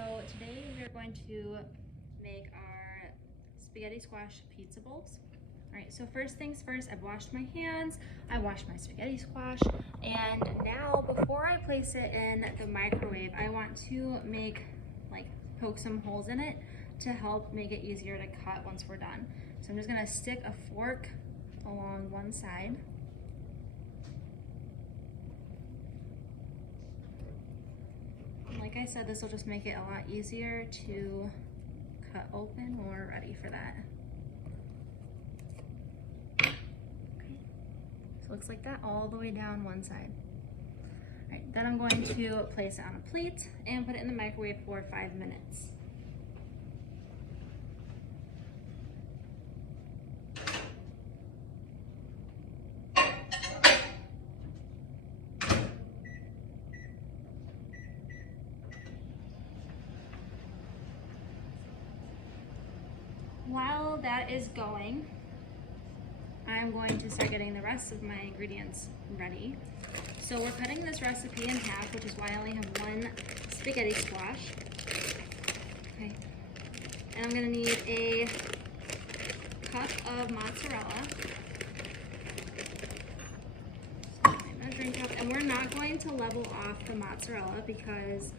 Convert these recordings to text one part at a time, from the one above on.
So today we are going to make our spaghetti squash pizza bowls. All right, so first things first, I've washed my hands, I washed my spaghetti squash, and now before I place it in the microwave, I want to poke some holes in it to help make it easier to cut once we're done. So I'm just gonna stick a fork along one side. Like I said, this will just make it a lot easier to cut open when we're ready for that. Okay, so it looks like that all the way down one side. All right, then I'm going to place it on a plate and put it in the microwave for 5 minutes. While that is going, I'm going to start getting the rest of my ingredients ready. So we're cutting this recipe in half, which is why I only have one spaghetti squash. Okay. And I'm gonna need a cup of mozzarella. So my measuring cup, and we're not going to level off the mozzarella because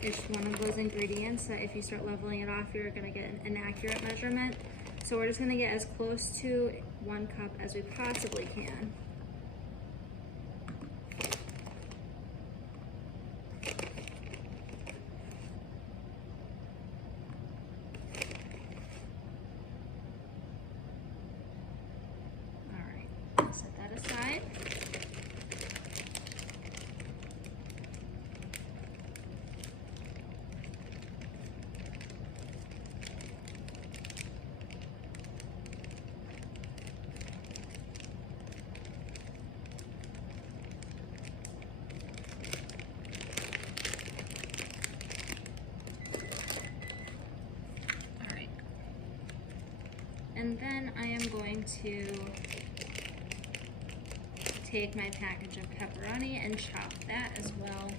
it's one of those ingredients that if you start leveling it off, you're gonna get an inaccurate measurement. So we're just gonna get as close to 1 cup as we possibly can. All right, set that aside. And then I am going to take my package of pepperoni and chop that as well.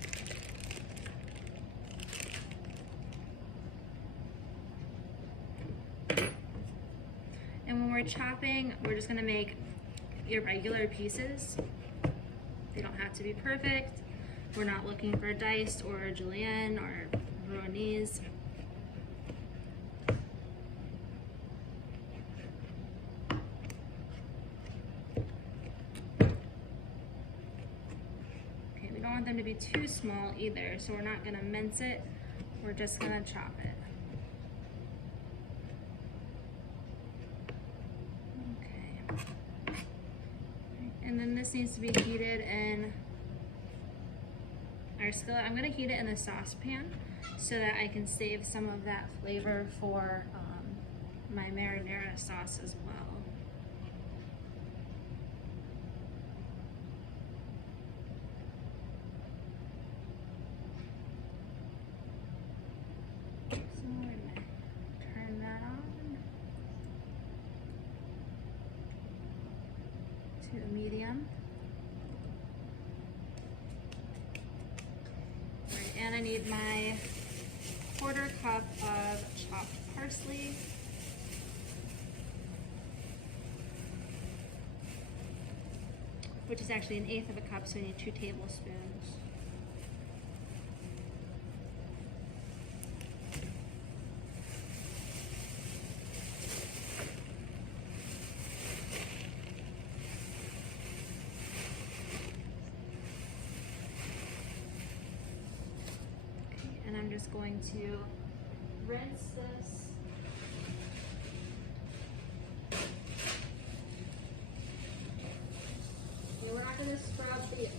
And when we're chopping, we're just gonna make irregular pieces. They don't have to be perfect. We're not looking for diced or julienne or Veronese. Them to be too small either, so we're not gonna mince it, we're just gonna chop it. Okay. And then this needs to be heated in our skillet. I'm gonna heat it in the saucepan so that I can save some of that flavor for my marinara sauce as well. To medium. All right, and I need my 1/4 cup of chopped parsley. Which is actually 1/8 of a cup, so I need 2 tablespoons. And I'm just going to rinse this. Okay, we're not going to scrub the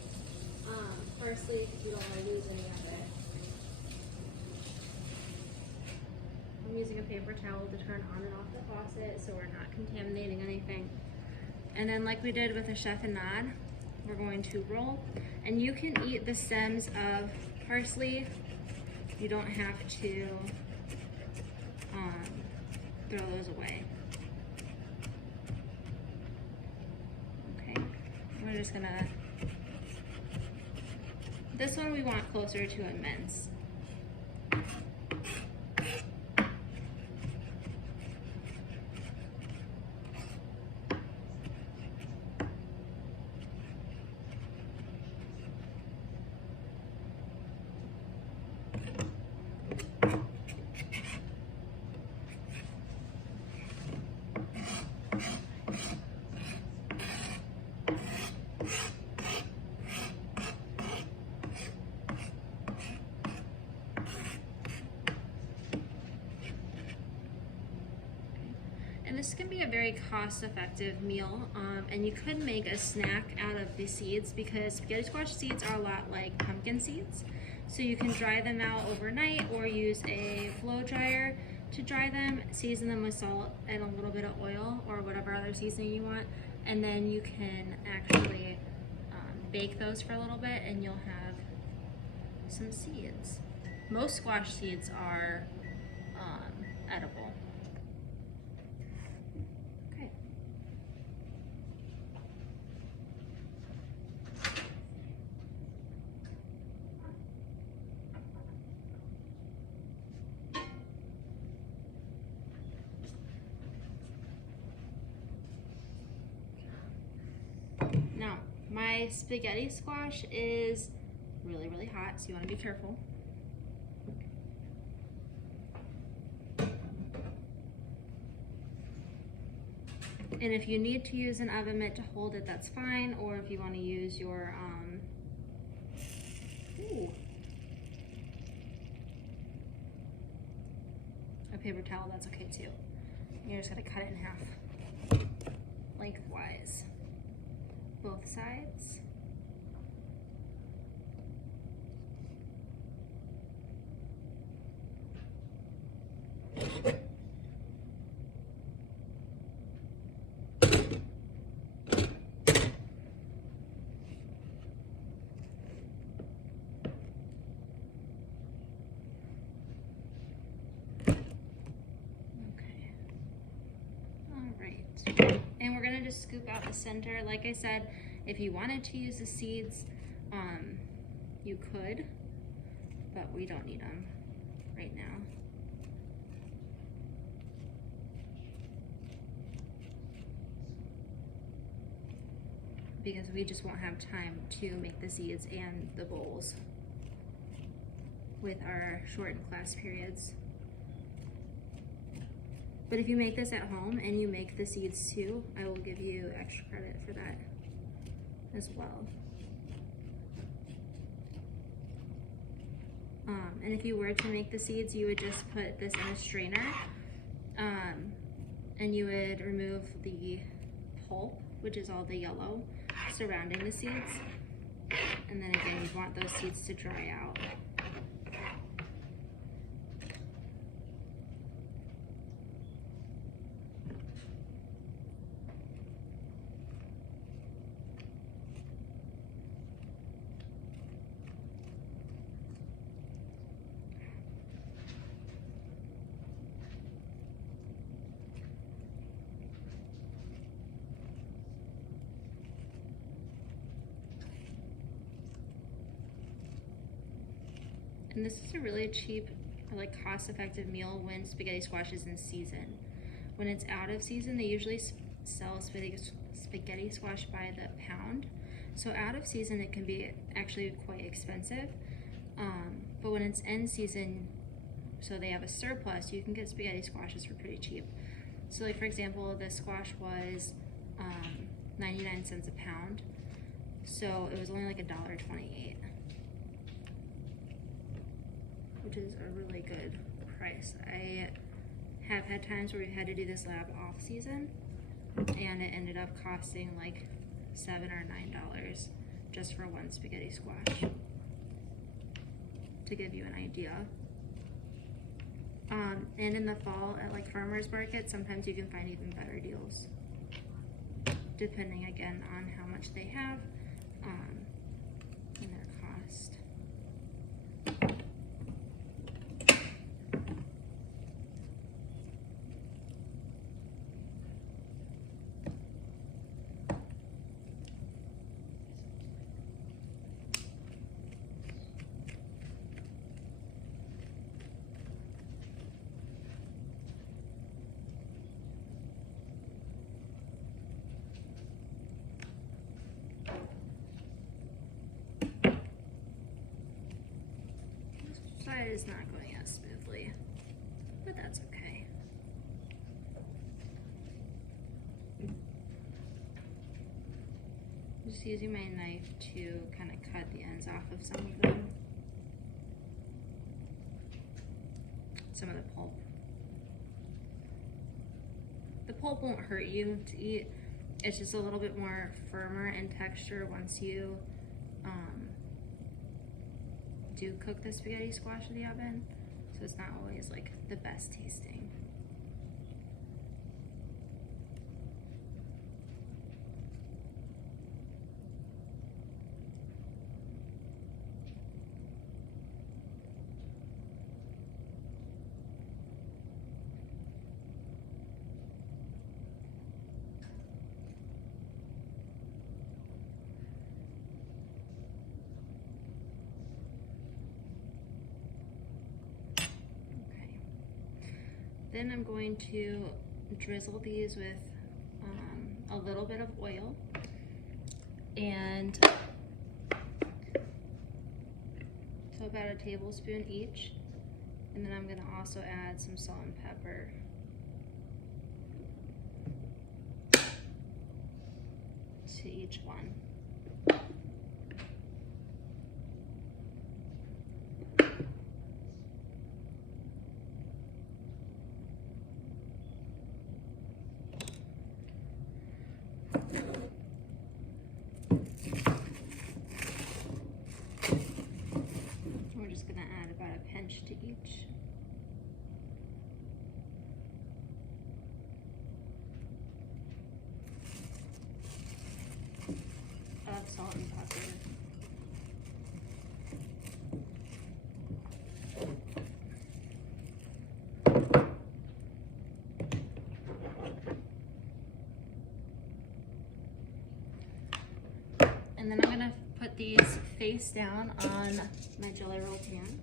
parsley because we don't want to lose any of it. I'm using a paper towel to turn on and off the faucet so we're not contaminating anything. And then like we did with the chef and nod, we're going to roll. And you can eat the stems of parsley. You don't have to throw those away. Okay, we're just gonna, this one we want closer to a mince. And this can be a very cost-effective meal, and you could make a snack out of the seeds because spaghetti squash seeds are a lot like pumpkin seeds. So you can dry them out overnight or use a blow dryer to dry them, season them with salt and a little bit of oil or whatever other seasoning you want, and then you can actually bake those for a little bit and you'll have some seeds. Most squash seeds are edible. Okay. Now, my spaghetti squash is really, really hot, so you want to be careful. And if you need to use an oven mitt to hold it, that's fine. Or if you want to use your, a paper towel, that's okay too. You're just gonna cut it in half, lengthwise, both sides. And we're gonna just scoop out the center. Like I said, if you wanted to use the seeds, you could, but we don't need them right now. Because we just won't have time to make the seeds and the bowls with our shortened class periods. But if you make this at home and you make the seeds too, I will give you extra credit for that as well. And if you were to make the seeds, you would just put this in a strainer, and you would remove the pulp, which is all the yellow surrounding the seeds. And then again, you want those seeds to dry out. And this is a really cheap, like cost-effective meal when spaghetti squash is in season. When it's out of season, they usually sell spaghetti squash by the pound. So out of season, it can be actually quite expensive. But when it's in season, so they have a surplus, you can get spaghetti squashes for pretty cheap. So like for example, this squash was 99 cents a pound. So it was only like $1.28. Which is a really good price. I have had times where we've had to do this lab off season and it ended up costing like $7 or $9 just for one spaghetti squash, to give you an idea. And in the fall at like farmers market, sometimes you can find even better deals, depending again on how much they have and their cost. side is not going as smoothly, but that's okay. I'm just using my knife to kind of cut the ends off of some of them. Some of the pulp. The pulp won't hurt you to eat. It's just a little bit more firmer in texture once you do cook the spaghetti squash in the oven. So it's not always like the best tasting. Then I'm going to drizzle these with a little bit of oil and so about a tablespoon each. And then I'm gonna also add some salt and pepper. To each one. To each. Of salt and pepper. And then I'm gonna put these face down on my jelly roll pan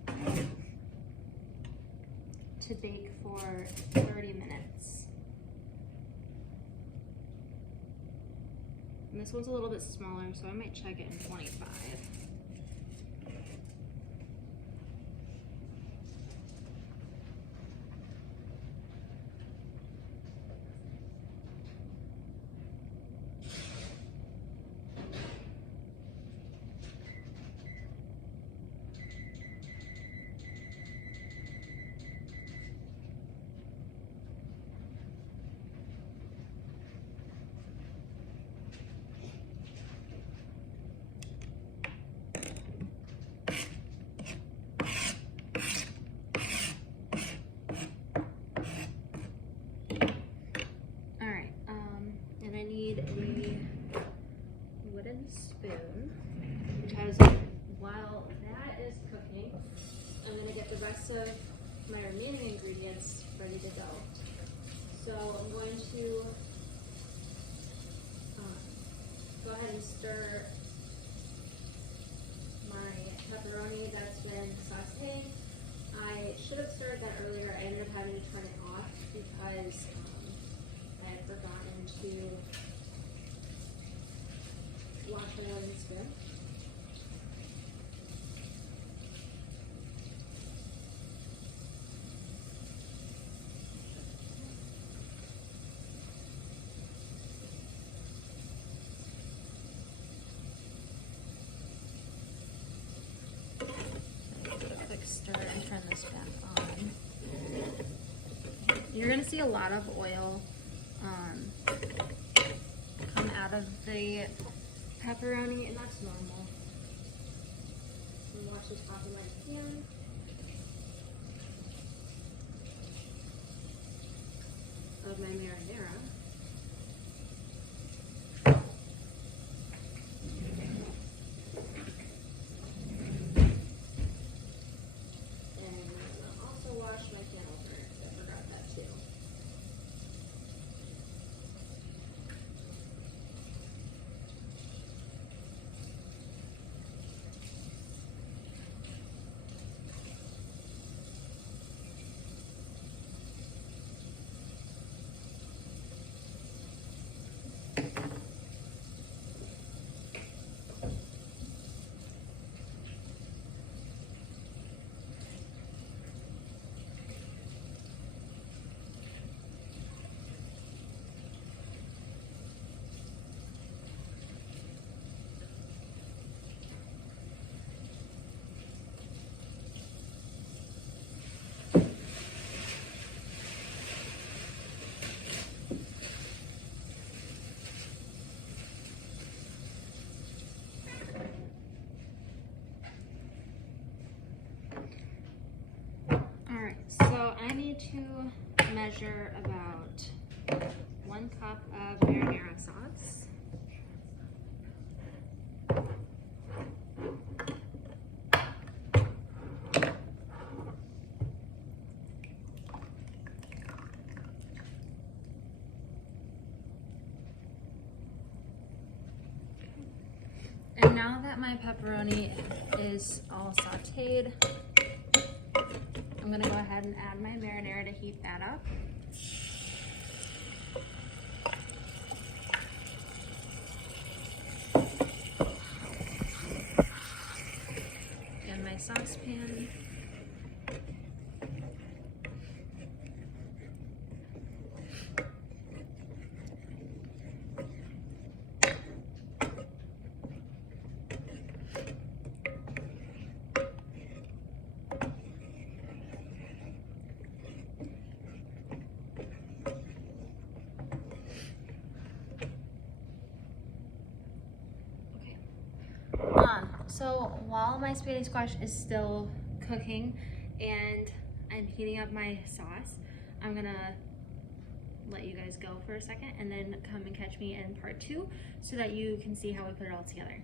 to bake for 30 minutes. And this one's a little bit smaller, so I might check it in 25. Spoon, because while that is cooking, I'm going to get the rest of my remaining ingredients ready to go. So I'm going to go ahead and stir my pepperoni that's been sauteed. I should have stirred that earlier. I ended up having to turn it off because I had forgotten to wash my wooden spoon. Give it a quick stir and turn this back on. You're going to see a lot of oil come out of the pepperoni, and that's normal. I'm gonna wash the top of my pan. Of my marinara. And I'll also wash my pan over. I forgot that too. So I need to measure about 1 cup of marinara sauce. And now that my pepperoni is all sauteed, I'm gonna go ahead and add my marinara to heat that up. And my saucepan. So while my spaghetti squash is still cooking and I'm heating up my sauce, I'm gonna let you guys go for a second and then come and catch me in part 2 so that you can see how we put it all together.